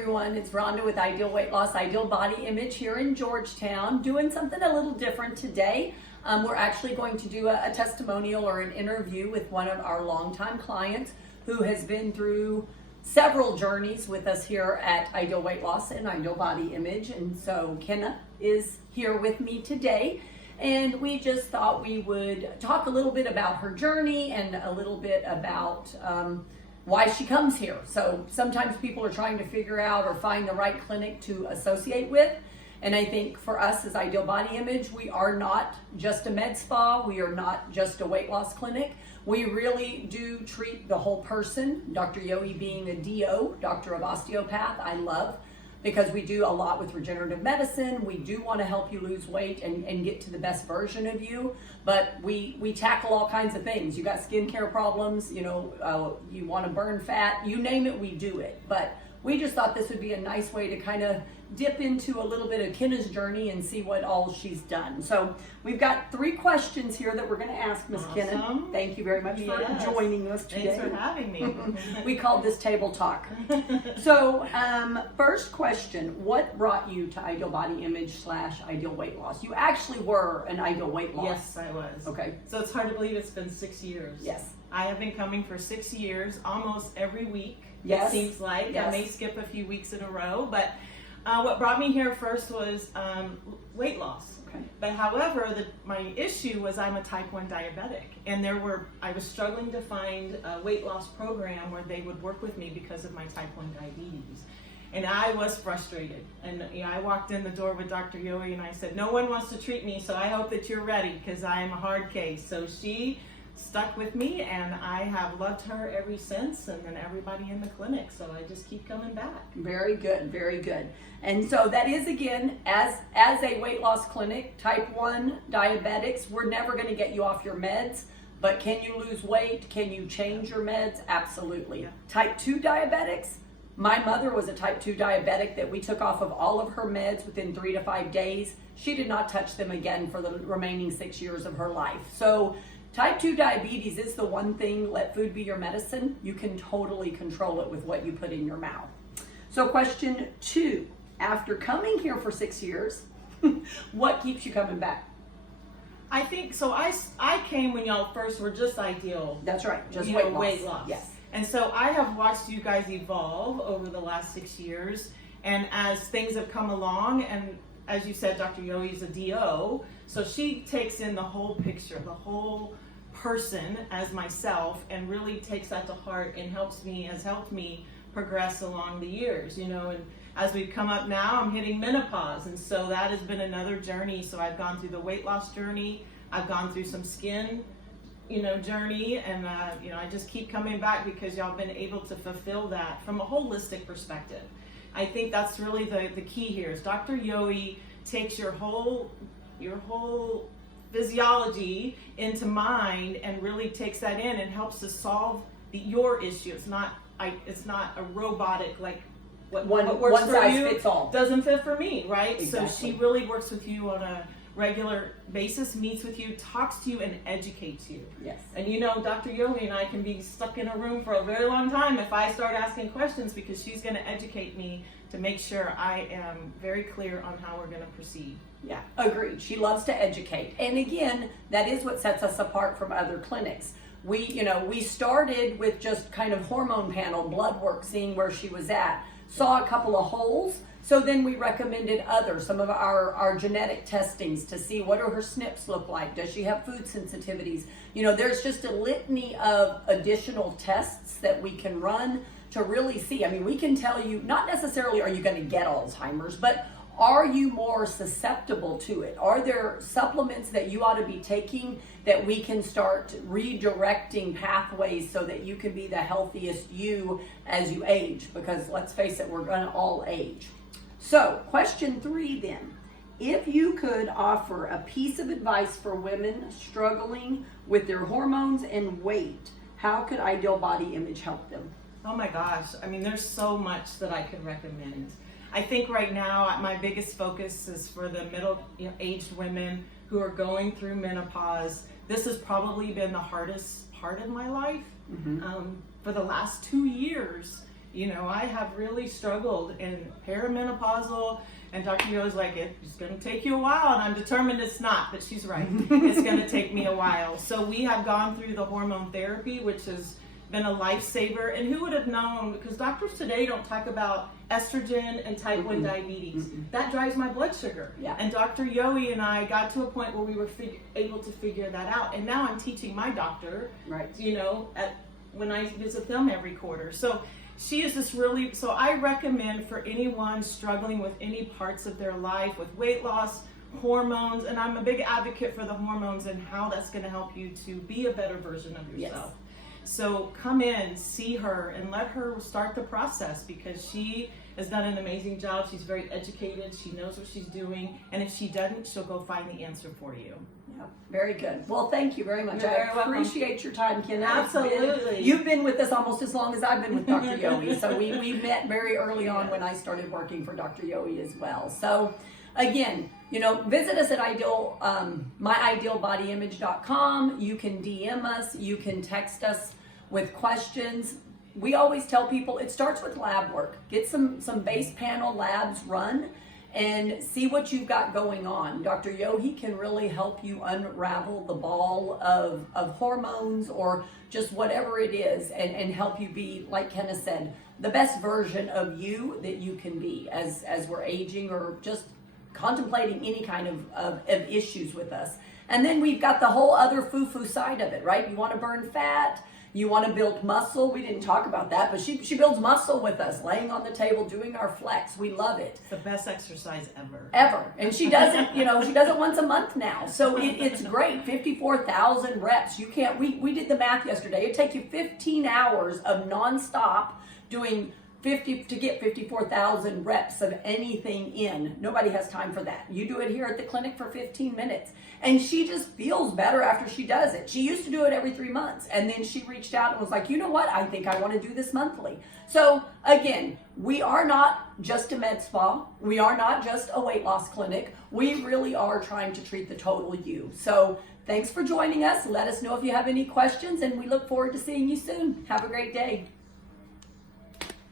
Everyone, it's Rhonda with Ideal Weight Loss, Ideal Body Image here in Georgetown, doing something a little different today. We're actually going to do a testimonial or an interview with one of our longtime clients who has been through several journeys with us here at Ideal Weight Loss and Ideal Body Image. And so Kenna is here with me today. And we just thought we would talk a little bit about her journey and a little bit about why she comes here. So sometimes people are trying to figure out or find the right clinic to associate with. And I think for us as Ideal Body Image, we are not just a med spa. We are not just a weight loss clinic. We really do treat the whole person. Dr. Yohe being a DO, Doctor of Osteopath, I love, because we do a lot with regenerative medicine. We do want to help you lose weight and get to the best version of you, but we tackle all kinds of things. You got skincare problems, you want to burn fat, you name it, we do it. But we just thought this would be a nice way to kind of dip into a little bit of Kenna's journey and see what all she's done. So we've got 3 questions here that we're going to ask Miss Kenna. Thank you very much for joining us today. Thanks for having me. We called this Table Talk. So first question, what brought you to Ideal Body Image / Ideal Weight Loss? You actually were an Ideal Weight Loss. Yes, I was. Okay. So it's hard to believe it's been 6 years. Yes. I have been coming for 6 years, almost every week. Yes. It seems like. Yes. I may skip a few weeks in a row, but what brought me here first was weight loss. Okay. But however, my issue was I'm a type 1 diabetic, and I was struggling to find a weight loss program where they would work with me because of my type 1 diabetes. And I was frustrated. And I walked in the door with Dr. Yohe and I said, no one wants to treat me, so I hope that you're ready because I am a hard case. So she stuck with me, and I have loved her ever since, and then everybody in the clinic, so I just keep coming back. Very good, very good. And so that is, again, as a weight loss clinic, type 1 diabetics, we're never going to get you off your meds, but can you lose weight? Can you change your meds? Absolutely. Yeah. Type 2 diabetics, my mother was a type 2 diabetic that we took off of all of her meds within 3 to 5 days. She did not touch them again for the remaining 6 years of her life. So type 2 diabetes is the one thing, let food be your medicine. You can totally control it with what you put in your mouth. So question 2, after coming here for 6 years, what keeps you coming back? I think, so I came when y'all first were just Ideal. That's right, just weight loss. Yes. And so I have watched you guys evolve over the last 6 years, and as things have come along, and as you said, Dr. Yohe is a DO, so she takes in the whole picture, the whole person as myself, and really takes that to heart and has helped me progress along the years, and as we've come up now, I'm hitting menopause, and so that has been another journey. So I've gone through the weight loss journey, I've gone through some skin, journey, and I just keep coming back because y'all been able to fulfill that from a holistic perspective. I think that's really the key here is Dr. Yohe takes your whole physiology into mind and really takes that in and helps to solve your issue. It's not a robotic like what works one for size you fits all. Doesn't fit for me, right? Exactly. So she really works with you on a regular basis, meets with you, talks to you, and educates you. Yes. And Dr. Yohe and I can be stuck in a room for a very long time if I start asking questions, because she's going to educate me to make sure I am very clear on how we're going to proceed. Yeah, agreed. She loves to educate. And again, that is what sets us apart from other clinics. We started with just kind of hormone panel, blood work, seeing where she was at, saw a couple of holes. So then we recommended some of our genetic testings to see what do her SNPs look like. Does she have food sensitivities? There's just a litany of additional tests that we can run to really see. I mean, we can tell you, not necessarily are you going to get Alzheimer's, but are you more susceptible to it? Are there supplements that you ought to be taking that we can start redirecting pathways so that you can be the healthiest you as you age? Because let's face it, we're going to all age. So question 3 then, if you could offer a piece of advice for women struggling with their hormones and weight, how could Ideal Body Image help them? Oh my gosh, I mean, there's so much that I could recommend. I think right now my biggest focus is for the middle-aged women who are going through menopause. This has probably been the hardest part of my life. For the last 2 years, You know, I have really struggled in perimenopausal, and Dr. Yo is like, it's going to take you a while, and I'm determined it's not, but she's right. It's going to take me a while. So we have gone through the hormone therapy, which has been a lifesaver. And who would have known, because doctors today don't talk about estrogen and type 1 diabetes. That drives my blood sugar. Yeah. And Dr. Yoey and I got to a point where we were able to figure that out. And now I'm teaching my doctor, you know, when I visit them every quarter. So she is just really, so I recommend for anyone struggling with any parts of their life with weight loss, hormones, and I'm a big advocate for the hormones and how that's going to help you to be a better version of yourself. Yes. So come in, see her, and let her start the process, because she has done an amazing job. She's very educated. She knows what she's doing. And if she doesn't, she'll go find the answer for you. Yeah, very good. Well, thank you very much. You're very welcome. Appreciate your time, Ken. Absolutely. You've been with us almost as long as I've been with Dr. Yoey. So we met very early on when I started working for Dr. Yoey as well. So again, you know, visit us at myidealbodyimage.com. You can DM us. You can text us with questions. We always tell people it starts with lab work. Get some base panel labs run and see what you've got going on. Dr. Yohe can really help you unravel the ball of hormones or just whatever it is, and help you be, like Kenna said, the best version of you that you can be as we're aging or just contemplating any kind of issues with us. And then we've got the whole other foo-foo side of it, right? You want to burn fat. You want to build muscle. We didn't talk about that, but she builds muscle with us, laying on the table, doing our flex. We love it. It's the best exercise ever. Ever. And she does it, you know, she does it once a month now. So it's great. 54,000 reps. You can't, we did the math yesterday. It takes you 15 hours of nonstop doing 50 to get 54,000 reps of anything in. Nobody has time for that. You do it here at the clinic for 15 minutes. And she just feels better after she does it. She used to do it every 3 months. And then she reached out and was like, you know what? I think I want to do this monthly. So again, we are not just a med spa. We are not just a weight loss clinic. We really are trying to treat the total you. So thanks for joining us. Let us know if you have any questions, and we look forward to seeing you soon. Have a great day.